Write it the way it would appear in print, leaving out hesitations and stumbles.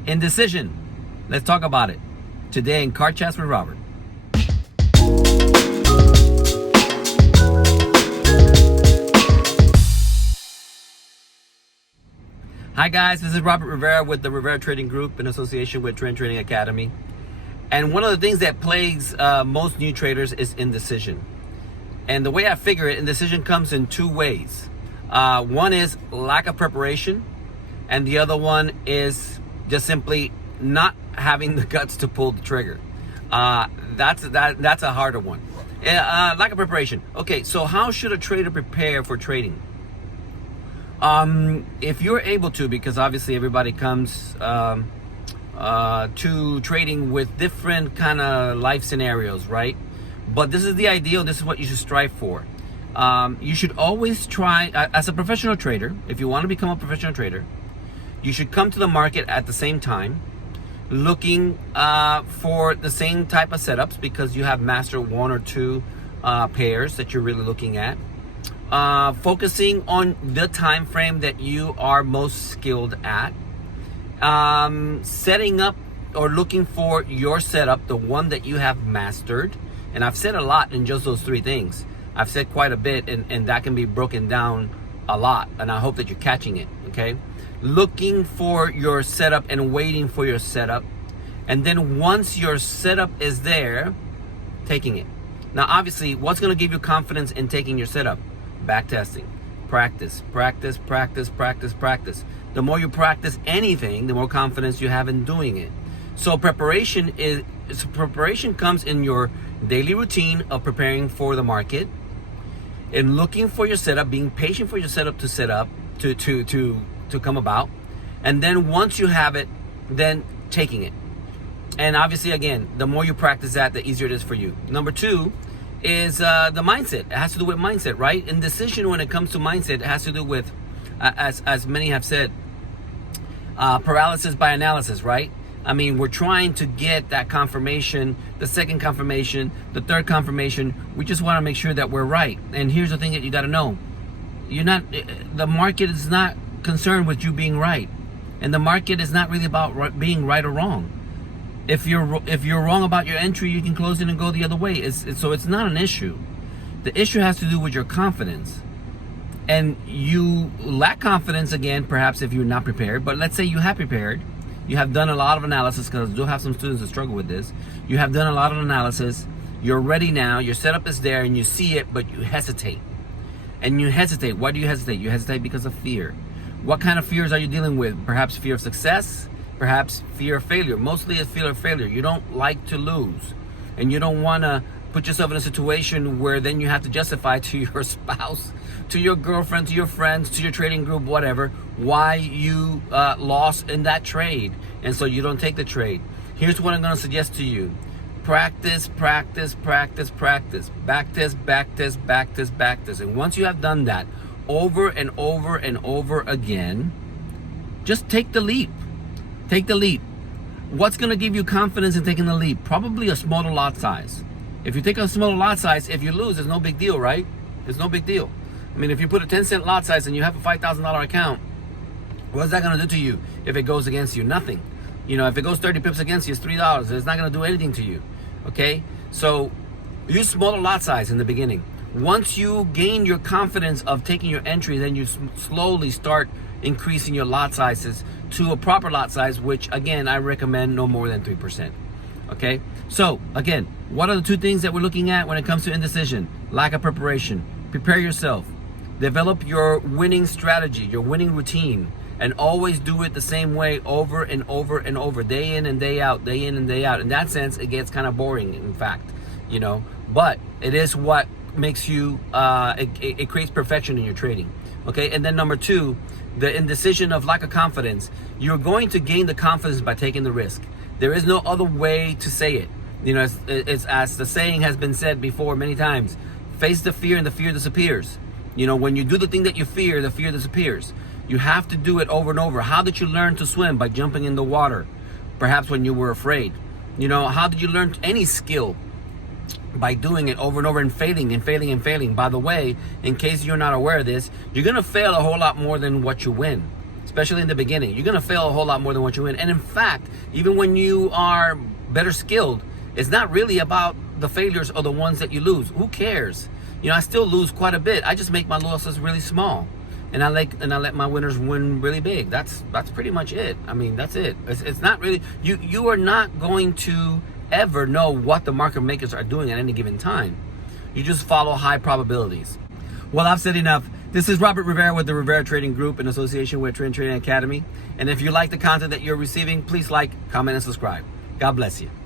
Indecision. Let's talk about it today in Car Chats with Robert. Hi guys, this is Robert Rivera with the Rivera Trading Group in association with Trend Trading Academy. And one of the things that plagues most new traders is indecision. And the way I figure it, indecision comes in two ways. One is lack of preparation, and the other one is just simply not having the guts to pull the trigger. That's a harder one. Lack of preparation. Okay, so how should a trader prepare for trading? If you're able to, because obviously everybody comes to trading with different kind of life scenarios, right? But this is the ideal. This is what you should strive for. You should always try, as a professional trader, if you want to become a professional trader, you should come to the market at the same time, looking for the same type of setups, because you have mastered one or two pairs that you're really looking at. Focusing on the time frame that you are most skilled at. Setting up or looking for your setup, the one that you have mastered. And I've said a lot in just those three things. I've said quite a bit, and that can be broken down a lot. And I hope that you're catching it, okay? Looking for your setup and waiting for your setup. And then once your setup is there, taking it. Now, obviously, what's going to give you confidence in taking your setup? Back testing. Practice. The more you practice anything, the more confidence you have in doing it. So preparation comes in your daily routine of preparing for the market, and looking for your setup, being patient for your setup to set up, to come about. And then once you have it, then taking it. And obviously, again, the more you practice that, the easier it is for you. Number two is the mindset. It has to do with mindset, right? Indecision, when it comes to mindset, it has to do with, as many have said, paralysis by analysis, right? I mean, we're trying to get that confirmation, the second confirmation, the third confirmation. We just want to make sure that we're right. And here's the thing that you got to know. The market is not concerned with you being right. And the market is not really about being right or wrong. If you're wrong about your entry, you can close it and go the other way. So it's not an issue. The issue has to do with your confidence. And you lack confidence, again, perhaps if you're not prepared. But let's say you have prepared. You have done a lot of analysis, because I do have some students that struggle with this. You have done a lot of analysis. You're ready now. Your setup is there and you see it, but you hesitate. And you hesitate. Why do you hesitate? You hesitate because of fear. What kind of fears are you dealing with? Perhaps fear of success. Perhaps fear of failure. Mostly it's fear of failure. You don't like to lose. And you don't want to put yourself in a situation where then you have to justify to your spouse, to your girlfriend, to your friends, to your trading group, whatever, why you lost in that trade. And so you don't take the trade. Here's what I'm going to suggest to you. Practice. Back test. And once you have done that over and over again, just take the leap. Take the leap. What's going to give you confidence in taking the leap? Probably a smaller lot size. If you take a smaller lot size, if you lose, it's no big deal, right? It's no big deal. I mean, if you put a 10-cent lot size and you have a $5,000 account, what's that going to do to you if it goes against you? Nothing. You know, if it goes 30 pips against you, it's $3. It's not going to do anything to you. Okay? So use smaller lot size in the beginning. Once you gain your confidence of taking your entry, then you slowly start increasing your lot sizes to a proper lot size, which, again, I recommend no more than 3%. Okay? So, again, what are the two things that we're looking at when it comes to indecision? Lack of preparation. Prepare yourself. Develop your winning strategy, your winning routine, and always do it the same way over and over, day in and day out. In that sense, it gets kind of boring, in fact, you know. But it is what makes you, it creates perfection in your trading. Okay, and then number two, the indecision of lack of confidence. You're going to gain the confidence by taking the risk. There is no other way to say it. You know, it's as the saying has been said before many times, face the fear and the fear disappears. You know, when you do the thing that you fear, the fear disappears. You have to do it over and over. How did you learn to swim? By jumping in the water. Perhaps when you were afraid. You know, how did you learn any skill? By doing it over and over and failing. By the way, in case you're not aware of this, you're going to fail a whole lot more than what you win. especially in the beginning. You're gonna fail a whole lot more than what you win. And in fact, even when you are better skilled, it's not really about the failures or the ones that you lose. Who cares? I still lose quite a bit. I just make my losses really small, and I let my winners win really big. That's pretty much it. I mean, that's it. It's not really, you are not going to ever know what the market makers are doing at any given time. You just follow high probabilities. Well, I've said enough. This is Robert Rivera with the Rivera Trading Group in association with Trend Trading Academy. And if you like the content that you're receiving, please like, comment, and subscribe. God bless you.